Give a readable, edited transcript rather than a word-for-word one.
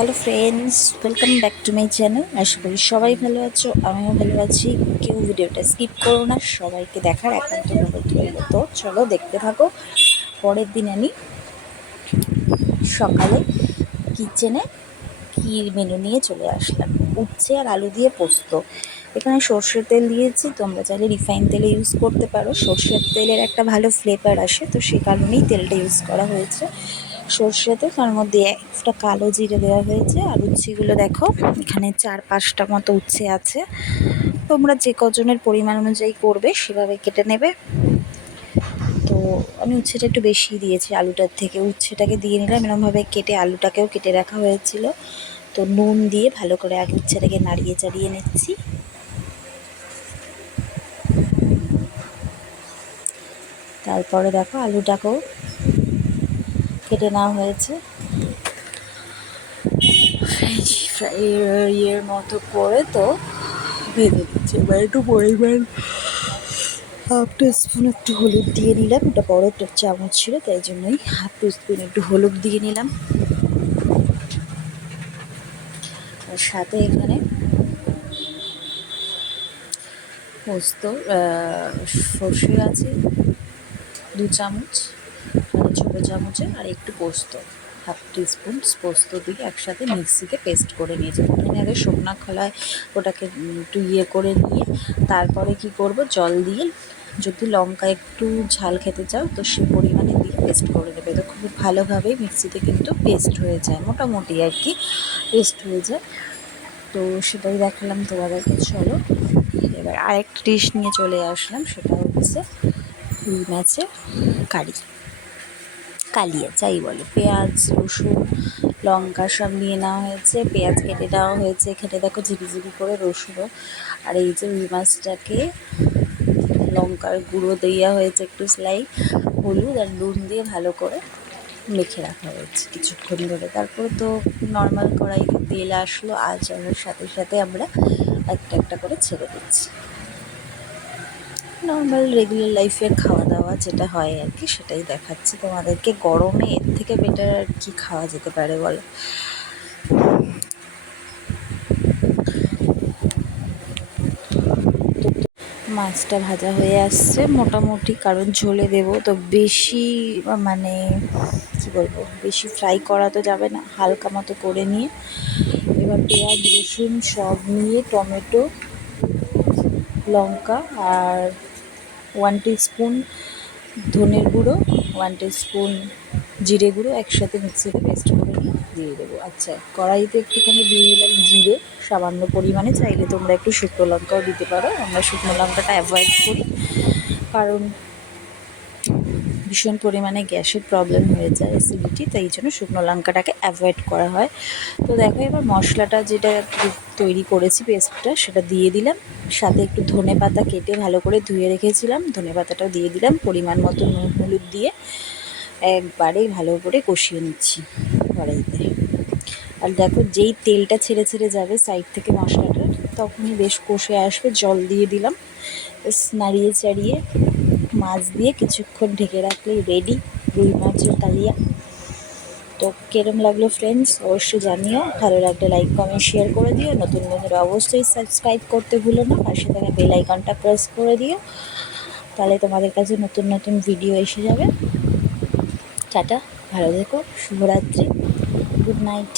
Hello friends, welcome back to my channel. আশা করি সবাই ভালো আছো, আমিও ভালো আছি। কেউ ভিডিওটা স্কিপ করো না, সবাইকে দেখার একান্ত অনুরোধ রইল। তো চলো দেখতে থাকো। পরের দিন আমি সকালে কিচেনে কী মেনু নিয়ে চলে আসলাম। উচ্ছে আর আলু দিয়ে পোস্ত। এখানে সর্ষের তেল দিয়েছি, তোমরা চাইলে রিফাইন তেলে ইউজ করতে পারো। সর্ষের তেলের একটা ভালো ফ্লেভার আসে, তো সেই কারণেই তেলটা ইউজ করা হয়েছে। সর্ষেতে তার মধ্যে একটা কালো জিরে দেওয়া হয়েছে। আর উচ্ছেগুলো দেখো, এখানে 4-5টা মতো উচ্ছে আছে। তোমরা যে কজনের পরিমাণ অনুযায়ী করবে সেভাবে কেটে নেবে। তো আমি উচ্ছেটা একটু বেশি দিয়েছি আলুটার থেকে। উচ্ছেটাকে দিয়ে নিলাম, এরকমভাবে কেটে আলুটাকেও কেটে রাখা হয়েছিল। তো নুন দিয়ে ভালো করে আগে উচ্ছেটাকে নাড়িয়ে চাড়িয়ে নিচ্ছি। তারপরে দেখো আলুটাকেও কেটে নেওয়া হয়েছে। ফ্রাইয়ের মতো করে তো ভেজে দিচ্ছি। এবার একটু পরিমাণ হাফ টিস্পুন একটু হলুদ দিয়ে নিলাম। ওটা বড় একটা চামচ ছিল, তাই জন্যই হাফ টিস্পুন একটু হলুদ দিয়ে নিলাম। আর সাথে এখানে পোস্ত সর্ষে আছে 2 চামচ, মানে ছোটো চামচের, আর একটু পোস্ত হাফ টিস্পুন পোস্ত দিয়ে একসাথে মিক্সিতে পেস্ট করে নিয়েছি। প্রথমে আগে শুকনো খোলায় ওটাকে একটু করে নিয়ে তারপরে কি করব, জল দিয়ে যদি লঙ্কা একটু ঝাল খেতে চাও তো সে পরিমাণে দিয়ে পেস্ট করে নেবে। তো খুব ভালোভাবেই মিক্সিতে কিন্তু পেস্ট হয়ে যায়, মোটামুটি আর কি পেস্ট হয়ে যায়। তো সেটাই দেখালাম তোমাদেরকে। চলো এবার আরেকটা ডিশ নিয়ে চলে আসলাম, সেটা হচ্ছে রুই মাছের কালিয়া যাই বলো। পেঁয়াজ, রসুন, লঙ্কা সব নিয়ে নেওয়া হয়েছে। পেঁয়াজ কেটে নেওয়া হয়েছে এখানে দেখো ঝিরিঝিরি করে, রসুনও। আর এই যে রুই মাছটাকে লঙ্কার গুঁড়ো দেওয়া হয়েছে, একটু হলুদ আর নুন দিয়ে ভালো করে মেখে রাখা হয়েছে কিছুক্ষণ ধরে। তারপরে তো নর্মাল কড়াইতে তেল আসলো, আর যাওয়ার সাথে সাথে আমরা একটা একটা করে ছেড়ে দিচ্ছি। নর্মাল রেগুলার লাইফের খাওয়া দাওয়া যেটা হয় আর কি, সেটাই দেখাচ্ছি তোমাদেরকে। গরমে এর থেকে বেটার আর কি খাওয়া যেতে পারে বলো। মাছটা ভাজা হয়ে আসছে মোটামুটি, কারণ ঝোলে দেবো তো বেশি, মানে কী বলবো, বেশি ফ্রাই করা তো যাবে না, হালকা মতো করে নিয়ে এবার পেঁয়াজ রসুন সব নিয়ে টমেটো, লঙ্কা আর 1 টিস্পুন ধনের গুঁড়ো, 1 টিস্পুন জিরে গুঁড়ো একসাথে মিক্সিতে পেস্ট করে দিয়ে দেবো। আচ্ছা, কড়াইতে একটুখানি দিয়ে দিলাম জিরে সামান্য পরিমাণে, চাইলে তোমরা একটু শুকনো লঙ্কাও দিতে পারো। আমরা শুকনো লঙ্কাটা অ্যাভয়েড করি, কারণ ভীষণ পরিমাণে গ্যাসের প্রবলেম হয়ে যায়, অ্যাসিডিটি, তাই জন্য শুকনো লঙ্কাটাকে অ্যাভয়েড করা হয়। তো দেখো এবার মশলাটা যেটা তৈরি করেছি পেস্টটা, সেটা দিয়ে দিলাম। সাথে একটু ধনে পাতা কেটে ভালো করে ধুয়ে রেখেছিলাম, ধনে পাতাটাও দিয়ে দিলাম। পরিমাণ মতো নুন হলুদ দিয়ে একবারে ভালো করে কষিয়ে নিচ্ছি কড়াইতে। আর দেখো যেই তেলটা ছেড়ে ছেড়ে যাবে সাইড থেকে মশলাটা, তখনই বেশ কষে আসবে। জল দিয়ে দিলাম, বেশ নাড়িয়ে চাড়িয়ে মাছ দিয়ে কিছুক্ষণ ঢেকে রাখলেই রেডি রুই মাছের কালিয়া। তো কেরম লাগলো ফ্রেন্ডস অবশ্যই জানিও। ভালো লাগলে লাইক কমেন্ট শেয়ার করে দিও। নতুন বন্ধুরা অবশ্যই সাবস্ক্রাইব করতে ভুলো না, পাশে থাকা বেল আইকনটা প্রেস করে দিও, তাহলে তোমাদের কাছে নতুন নতুন ভিডিও এসে যাবে। টাটা, ভালো থেকো, শুভরাত্রি, গুড নাইট।